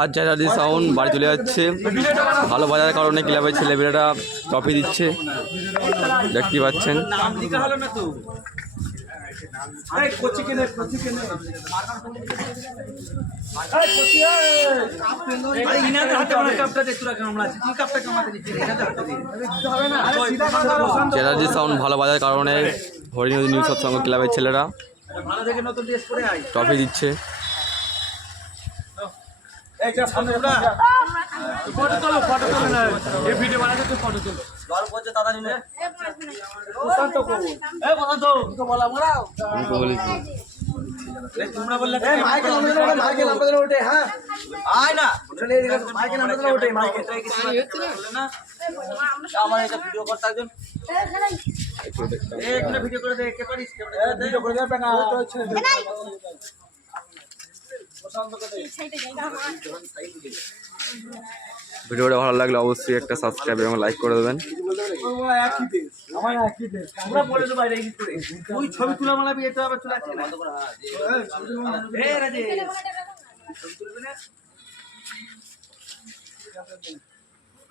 আজ চ্যাটার্জি সাউন্ড বাড়ি চলে যাচ্ছে। ভালো বাজার কারণে ক্লাবের ছেলেমেয়েরা ট্রফি দিচ্ছে, দেখতে পাচ্ছেন। চ্যাটার্জি সাউন্ড ভালো বাজার কারণে হরিনদী নিউ সৎসঙ্গ ক্লাবের ছেলেরা ট্রফি দিচ্ছে। তোমরা বললে মাইকেল আমাদের ওঠে, হ্যাঁ আয় না মাইকেল আমাদের ওঠে, মাইকেল না আমার এটা ভিডিও করতে একজন একটা ভিডিও করে দে, কে পারিস ভিডিও করে দে না ভিডিওটা ভালো লাগলে অবশ্যই একটা সাবস্ক্রাইব এবং লাইক করে দেবেন। ছবি তুলা মালাবি এটা আবার চলে আসছে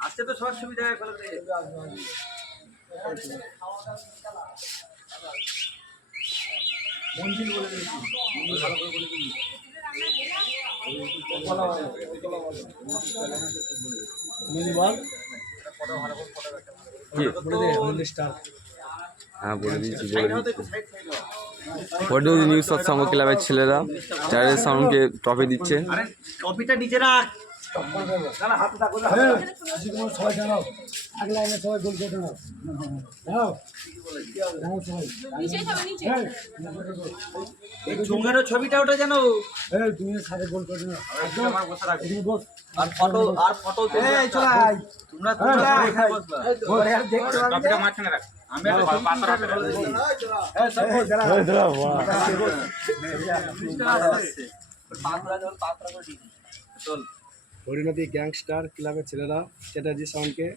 আসছে তো সব সুবিধা মঞ্জিল বলে দিয়েছি। হ্যাঁ বলে দিচ্ছি, হরিনদী নিউ সৎসঙ্গ ক্লাবের ছেলেরা চ্যাটার্জি সাউন্ডকে ট্রফি দিচ্ছে। ট্রফিটা নিচে রাখ। জুঙ্গারও ছবিটা ওটা জানো তুমি সাথে গোল করে দাও আর ফটো তোমরা ট্রফিটা মাঝখানে রাখ। আমি হরিনদী গ্যাংস্টার ক্লাবের ছেলেরা চ্যাটার্জি সাউন্ডকে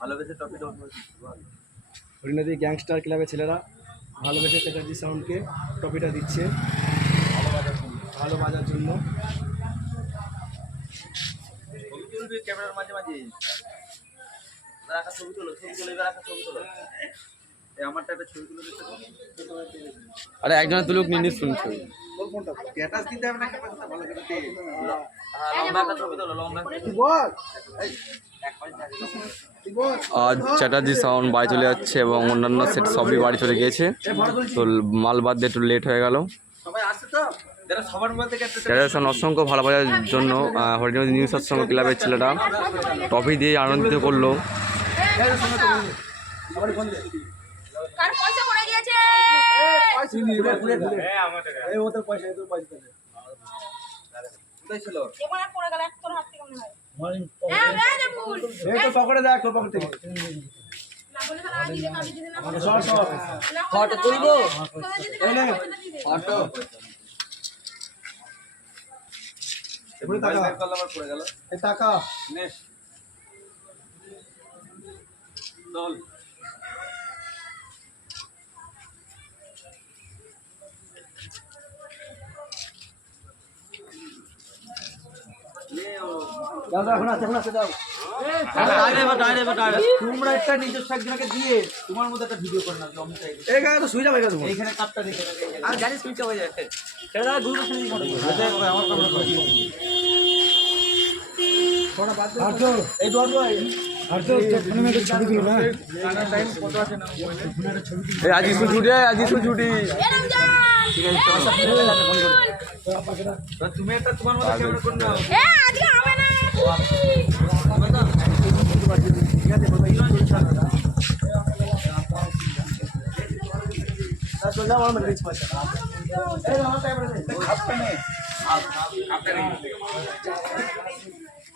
ভালোবেসে ট্রফিটা হরিনদী গ্যাংস্টার ক্লাবের ছেলেরা ভালোবেসে চ্যাটার্জি সাউন্ডকে ট্রফিটা দিচ্ছে ভালো বাজার জন্য। তুলবি ক্যামেরার মাঝে মাঝে রাখা ছবি তোলো এবার রাখা ছবি তোলো আমারটা একটা ছবি তুলে দিতে। আরে একজনের তুলুক নিয়ে শুনছো স্ট্যাটাস দিতে হবে না, ক্যামেরাটা ভালো করে দে। লম্বা একটা ছবি তোলো, লম্বা আজ চ্যাটার্জি সাউন্ড বাড়ি চলে যাচ্ছে এবং অন্যান্য সেট সবই বাড়ি চলে গিয়েছে। তো মাল বাদ দিয়ে একটু লেট হয়ে গেল। সবাই আসছে তো যারা সবার মধ্যে চ্যাটার্জি সাউন্ড অসংখ্য ভালো বাজার জন্য হরিনদী নিউ সৎসঙ্গ ক্লাবের ছেলেরা ট্রফি দিয়ে আনন্দিত করলো। ফটো তুলবো টাকা তোমরা একটা নিজস্ব একজনকে দিয়ে তোমার মধ্যে একটা ভিডিও করে নাও। এখানে তো শুই যাবে এইখানে কাপটা দেখে আর জানিস সুইচ হয়ে যাবে সেটা গুরু আমার ক্যামেরা করে থোড়া বাদ দে এই দোয়া আর তো ফোনে মে ছবি দিও না টাইম কত আছে না ফোনে ছবি দিও। এই আজি ছুটি ঠিক আছে ফোন করো তুমি একটা তোমার মধ্যে ক্যামেরা করে নাও। আজকে হবে না ঠিক আছে বাবা চল যাও আমার রিচ পাচ্ছি এই আমার ক্যামেরা খাপটা নেই